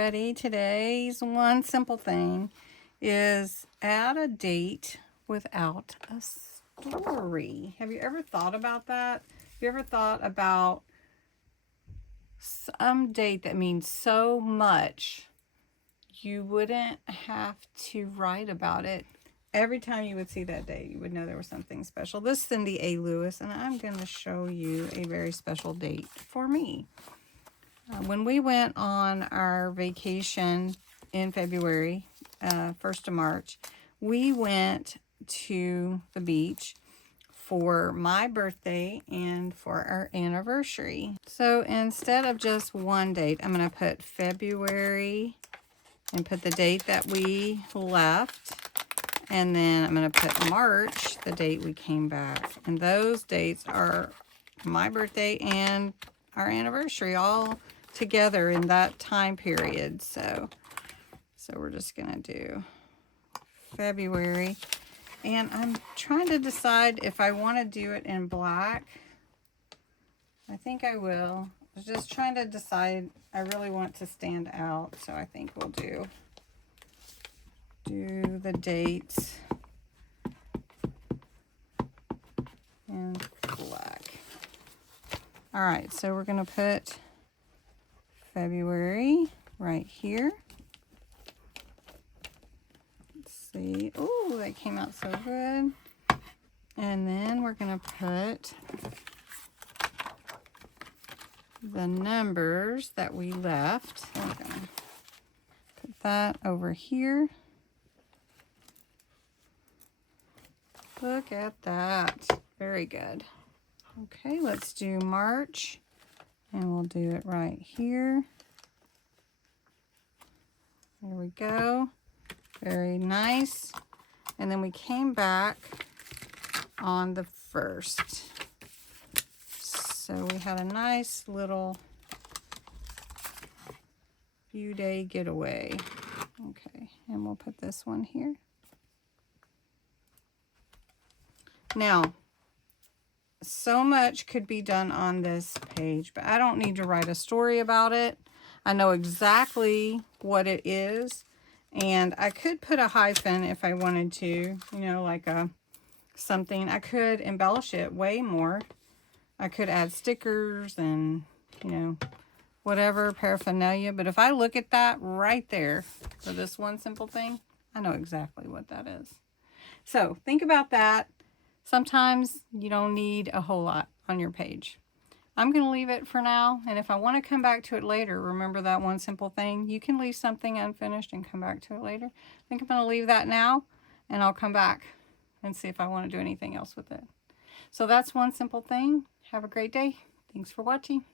everybody. Today's one simple thing is add a date without a story. Have you ever thought about that? Have you ever thought about some date that means so much you wouldn't have to write about it? Every time you would see that date, you would know there was something special. This is Cindy A. Lewis, and I'm going to show you a very special date for me. When we went on our vacation in February, 1st of March, we went to the beach for my birthday and for our anniversary. So instead of just one date, I'm going to put February and put the date that we left. And then I'm going to put March, the date we came back. And those dates are my birthday and our anniversary all together in that time period. So we're just going to do February. And I'm trying to decide if I want to do it in black. I think I will. I was just trying to decide. I really want to stand out. So I think we'll do the dates in black. All right, so we're going to put February right here. Let's see. Oh, that came out so good. And then we're going to put the numbers that we left. So we're going to put that over here. Look at that. Very good. Okay, let's do March. And we'll do it right here. There we go. Very nice. And then we came back on the 1st. So we had a nice little few day getaway. Okay, and we'll put this one here. Now, so much could be done on this page, but I don't need to write a story about it. I know exactly what it is, and I could put a hyphen if I wanted to, you know, like something. I could embellish it way more. I could add stickers and, you know, whatever paraphernalia, but if I look at that right there for this one simple thing, I know exactly what that is. So think about that. Sometimes you don't need a whole lot on your page. I'm going to leave it for now, and if I want to come back to it later, remember that one simple thing, you can leave something unfinished and come back to it later. I think I'm going to leave that now, and I'll come back and see if I want to do anything else with it. So that's one simple thing. Have a great day. Thanks for watching.